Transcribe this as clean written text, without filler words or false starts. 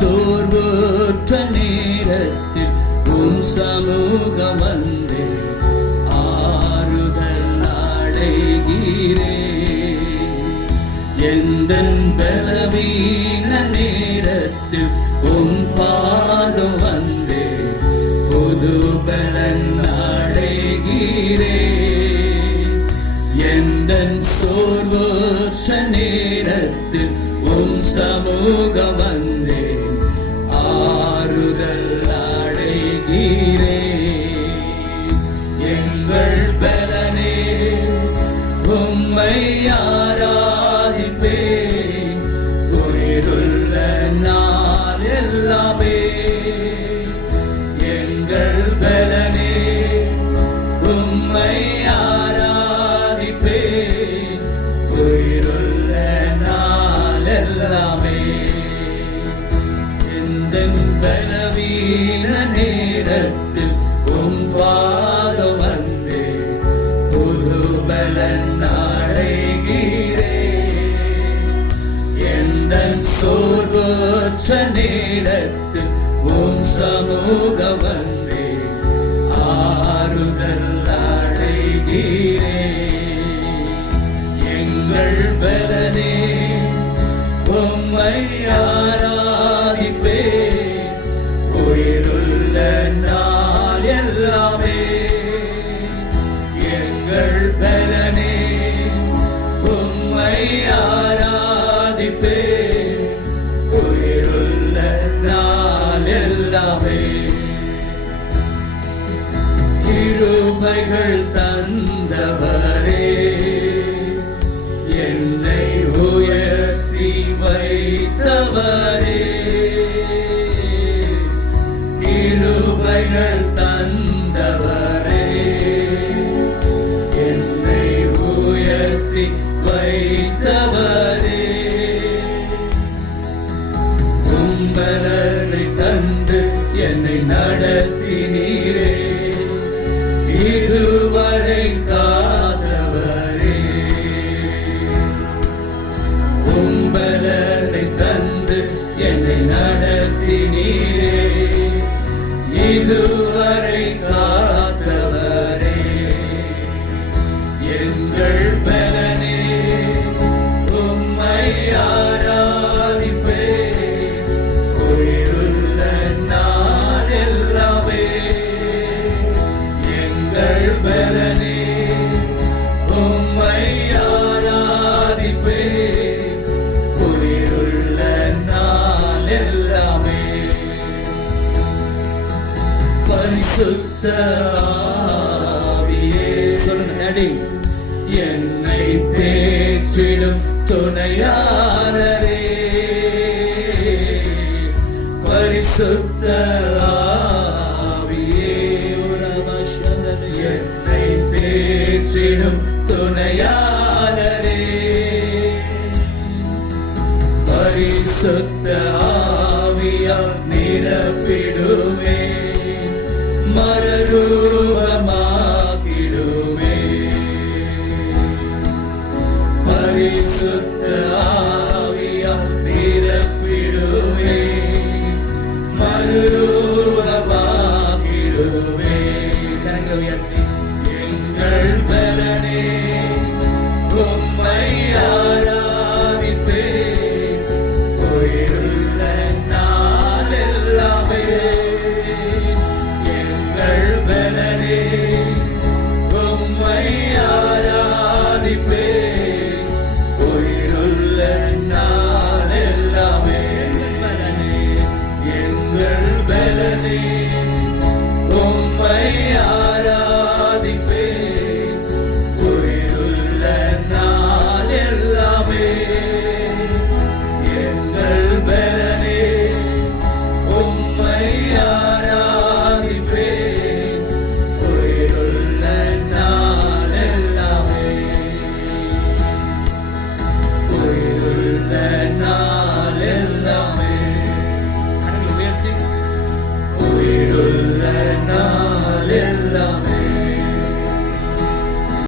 சோர்வுற்ற நேரத்தில் உன் சமூகம் வந்து ஆறுதல் அடைகிறேன். எந்தன் பலவீன நேரத்தில் உன் பாதம் வந்து புது பலன் அடைகிறேன். எந்தன் சோர்வுற்ற நேரத்தில் உன் சமூகம் வந்து ஆறுதல் அடைகிறேன். எங்கள் பலனே உம்மை ஆராதிப்பேன். உயிருள்ள நாள் எல்லாமே எங்கள் பலனே உம்மை ஆராதிப்பேன். உயிருள்ள நாள் எல்லாமே எந்தன் பலவீன நேரத்தில் உம் பாதம் வந்து புது பலன் அடைகிறேன். எந்தன் சோர்வுற்ற நேரத்தில் உம் சமூகம் வந்து ஆறுதல் அடைகிறேன். எங்கள் பலனே உம்மை ஆராதிப்பேன். உயிருள்ள நாள் எல்லாமே எங்கள் பலனே உம்மை ஆராதிப்பேன். உயிருள்ள நாள் எல்லாமே கிருபைகள் தந்தவரே, என்னை உயர்த்தி வைத்தவரே. கிருபைகள் தந்தவரே, என்னை உயர்த்தி வைத்தவரே. உம்பலனை தந்து என்னை நடத்தினீரே, இதுவரை காத்தவரே. உம்பலனை தந்து என்னை நடத்தினீரே, இதுவரை காத்தவரே. எங்கள் பலனே உம்மை ஆராதிப்பேன். உயிருள்ள நாள் எல்லாமே எங்கள் பலனே உம்மை ஆராதிப்பேன். உயிருள்ள நாள் எல்லாமே பரிசுத்த ஆவியே சொல்லுங்க டாடி. என்னை தேற்றிடும் துணையாளரே, பரிசுத்த ஆவியே என்னை தேற்றிடும் துணையாளரே. பரிசுத்த ஆவியால் நிரப்பிடுமே மரரூ